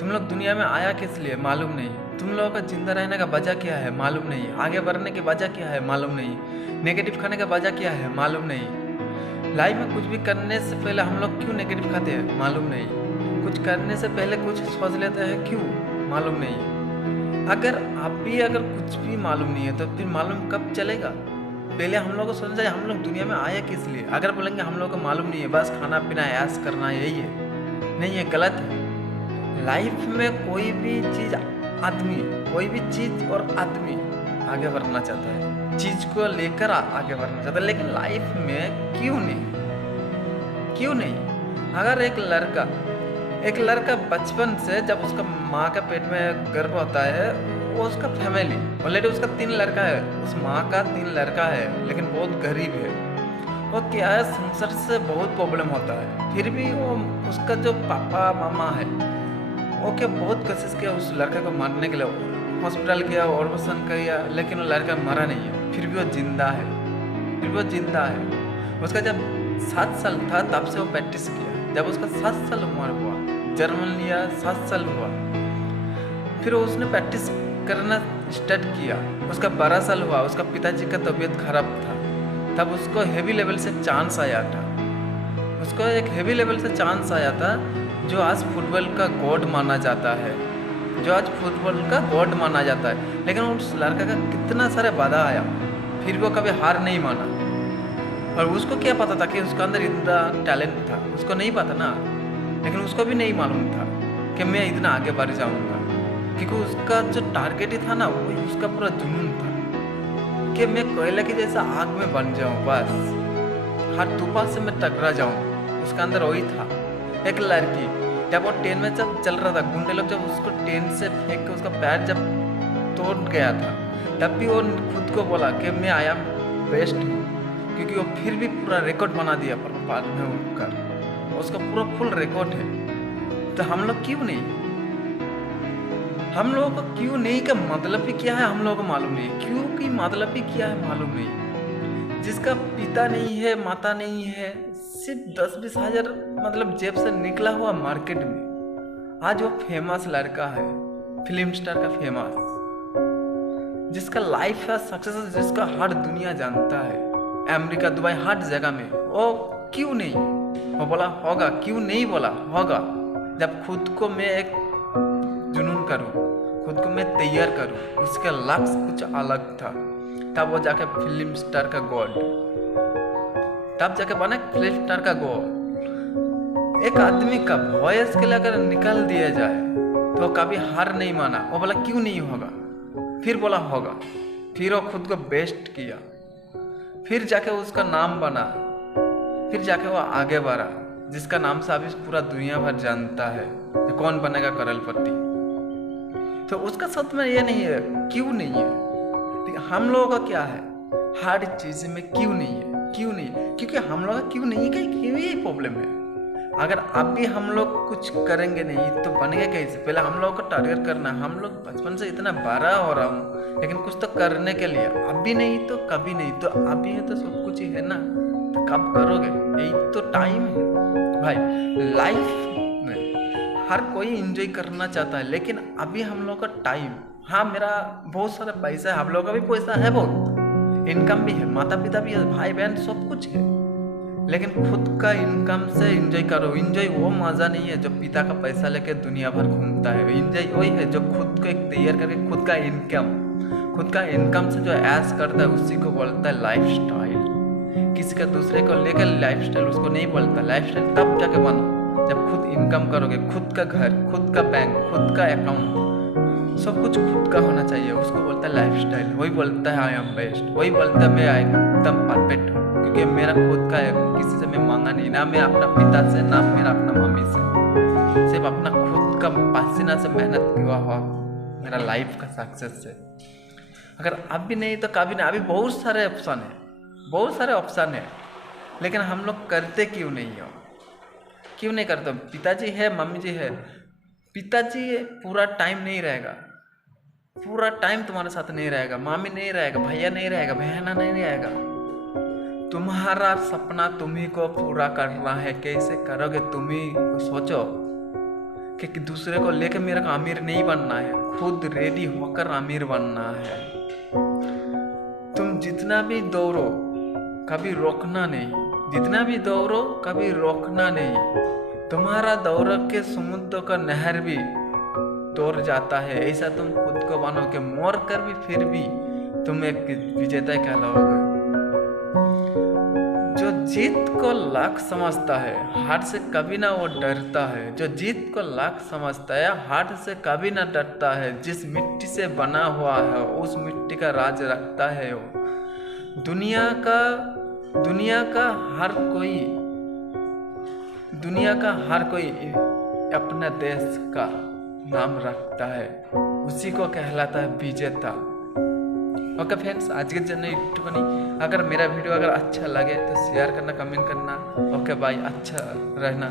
तुम लोग दुनिया में आया किस लिए मालूम नहीं। तुम लोगों का जिंदा रहने का वजह क्या है मालूम नहीं। आगे बढ़ने की वजह क्या है मालूम नहीं। नेगेटिव खाने का वजह क्या है मालूम नहीं। लाइफ में कुछ भी करने से पहले हम लोग क्यों नेगेटिव खाते हैं मालूम नहीं। कुछ करने से पहले कुछ सोच लेते हैं क्यों मालूम नहीं। अगर कुछ भी मालूम नहीं है तो फिर मालूम कब चलेगा। पहले हम लोग को सोचना चाहिए हम लोग दुनिया में आए किस लिए। अगर बोलेंगे हम लोग को मालूम नहीं है, बस खाना पीना ऐश करना यही है, नहीं है, गलत है। लाइफ में कोई भी चीज़ और आदमी आगे बढ़ना चाहता है, चीज़ को लेकर आगे बढ़ना चाहता है, लेकिन लाइफ में क्यों नहीं। अगर एक लड़का बचपन से जब उसका माँ के पेट में गर्भ होता है, वो उसका फैमिली ऑलरेडी उसका 3 लड़का है, उस माँ का 3 लड़का है, लेकिन बहुत गरीब है। वो क्या है, संसार से बहुत प्रॉब्लम होता है, फिर भी वो उसका जो पापा मामा है वो क्या बहुत कोशिश किया उस लड़के को मारने के लिए, हॉस्पिटल गया, ऑपरेशन किया, लेकिन वो लड़का मरा नहीं है, फिर भी वो जिंदा है। उसका जब 7 साल था तब से वो प्रैक्टिस किया। जब उसका 7 साल उम्र हुआ, जर्मन लिया, 7 साल हुआ, फिर उसने प्रैक्टिस करना स्टार्ट किया। उसका 12 साल हुआ, उसका पिताजी का तबीयत खराब था, तब उसको हेवी लेवल से चांस आया था। उसको एक हेवी लेवल से चांस आया था, जो आज फुटबॉल का गॉड माना जाता है, लेकिन उस लड़का का कितना सारा बाधा आया, फिर वो कभी हार नहीं माना। और उसको क्या पता था कि उसका अंदर इतना टैलेंट था, उसको नहीं पता ना, लेकिन उसको भी नहीं मालूम था कि मैं इतना आगे बढ़ जाऊंगा, क्योंकि उसका जो टारगेट ही था ना, वो उसका पूरा जुनून था कि मैं कोयला की जैसा आग में बन जाऊं, बस हर तूफान से मैं टकरा जाऊं। उसका अंदर वही था। एक लड़की जब वो ट्रेन में जब चल रहा था, गुंडे लोग जब उसको ट्रेन से फेंक के उसका पैर जब तोड़ गया था, तब भी वो खुद को बोला कि मैं आई एम बेस्ट हूँ, क्योंकि वो फिर भी पूरा रिकॉर्ड बना दिया पर बाद में उठकर, उसका पूरा फुल रिकॉर्ड है। तो हम लोग क्यों नहीं का मतलब भी क्या है हम लोगों को मालूम नहीं, क्योंकि मतलब भी क्या है मालूम नहीं। जिसका पिता नहीं है, माता नहीं है, सिर्फ 10-20 हजार मतलब जेब से निकला हुआ मार्केट में, आज वो फेमस लड़का है, फिल्म स्टार का फेमस, जिसका लाइफ है सक्सेस, जिसका हर दुनिया जानता है, अमेरिका, दुबई, हर जगह में। वो क्यों नहीं, वो बोला होगा, क्यों नहीं बोला होगा। जब खुद को मैं एक जुनून करूं, खुद को मैं तैयार करूं, उसका लक्ष्य कुछ अलग था, तब वो जाके फिल्म स्टार का गॉड, तब जाके बना फिल्म स्टार का गॉड। एक आदमी का वॉइस के लिए अगर निकाल दिया जाए तो कभी हार नहीं माना। वो बोला क्यों नहीं होगा, फिर बोला होगा, फिर वो खुद को बेस्ट किया, फिर जाके उसका नाम बना, फिर जाके वो आगे बढ़ा, जिसका नाम से अभी पूरा दुनिया भर जानता है, तो कौन बनेगा करोड़पति। तो उसका सच में ये नहीं है क्यों नहीं है, हम लोगों का क्या है, हर चीज में क्यों नहीं है, क्योंकि हम लोग का क्यों नहीं है, क्यों यही प्रॉब्लम है। अगर अब भी हम लोग कुछ करेंगे नहीं तो बनेगा कैसे। पहले हम लोग को टारगेट करना, हम लोग बचपन से इतना बड़ा हो रहा हूँ, लेकिन कुछ तो करने के लिए, अभी नहीं तो कभी नहीं, तो अभी है तो सब कुछ ही है ना, तो कब करोगे, यही तो टाइम है भाई। लाइफ में हर कोई एंजॉय करना चाहता है, लेकिन अभी हम लोग का टाइम, हाँ मेरा बहुत सारा पैसा है, आप लोगों का भी पैसा है, बहुत इनकम भी है, माता पिता भी है, भाई बहन सब कुछ है, लेकिन खुद का इनकम से एंजॉय करो। एंजॉय वो मज़ा नहीं है जो पिता का पैसा लेके दुनिया भर घूमता है। एंजॉय वही है जो खुद को एक तैयार करके खुद का इनकम से जो ऐश करता है, उसी को बोलता है लाइफ स्टाइल। किसी का दूसरे को लेकर लाइफ स्टाइल उसको नहीं बोलता। लाइफ स्टाइल तब जाके बनो जब खुद इनकम करोगे, खुद का घर, खुद का बैंक, खुद का अकाउंट, सब कुछ खुद का होना चाहिए, उसको बोलता है लाइफ स्टाइल। वही बोलता है आई एम बेस्ट, वही बोलता है मैं एकदम परफेक्ट हूँ, क्योंकि मेरा खुद का है, किसी से मैं मांगा नहीं, ना मैं अपना पिता से, ना मेरा अपना मम्मी से, सिर्फ अपना खुद का पसीना से मेहनत किया हुआ मेरा लाइफ का सक्सेस है। अगर अभी नहीं तो कभी नहीं। अभी बहुत सारे ऑप्शन है, लेकिन हम लोग करते क्यों नहीं करते। पिताजी है, मम्मी जी है, पिताजी पूरा टाइम नहीं रहेगा, पूरा टाइम तुम्हारे साथ नहीं रहेगा, मामी नहीं रहेगा, भैया नहीं रहेगा, बहना नहीं रहेगा। तुम्हारा सपना तुम्ही को पूरा करना है, कैसे करोगे तुम ही सोचो। कि दूसरे को लेके मेरे को अमीर नहीं बनना है, खुद रेडी होकर अमीर बनना है। तुम जितना भी दौड़ो कभी रोकना नहीं, जितना भी दौड़ो कभी रोकना नहीं। तुम्हारा दौड़ के समुद्र का नहर भी तोड़ जाता है, ऐसा तुम खुद को बनो कि मर कर भी फिर भी तुम एक विजेता कहलाओगे। जो जीत को लाख समझता है, हार से कभी ना वो डरता है। जो जीत को लाख समझता है, हार से कभी ना डरता है। जिस मिट्टी से बना हुआ है उस मिट्टी का राज रखता है वो। दुनिया का हर कोई अपने देश का नाम रखता है, उसी को कहलाता है विजेता। ओके फ्रेंड्स, आज के जन्म इतनी। अगर मेरा वीडियो अगर अच्छा लगे तो शेयर करना, कमेंट करना। ओके बाय, अच्छा रहना।